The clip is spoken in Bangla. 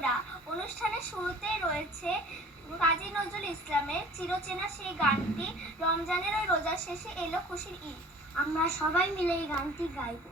বন্ধুরা, অনুষ্ঠানের শুরুতেই রয়েছে কাজী নজরুল ইসলামের চিরচেনা সেই গানটি। রমজানের ওই রোজার শেষে এলো খুশির ঈদ, আমরা সবাই মিলে এই গানটি গাইব।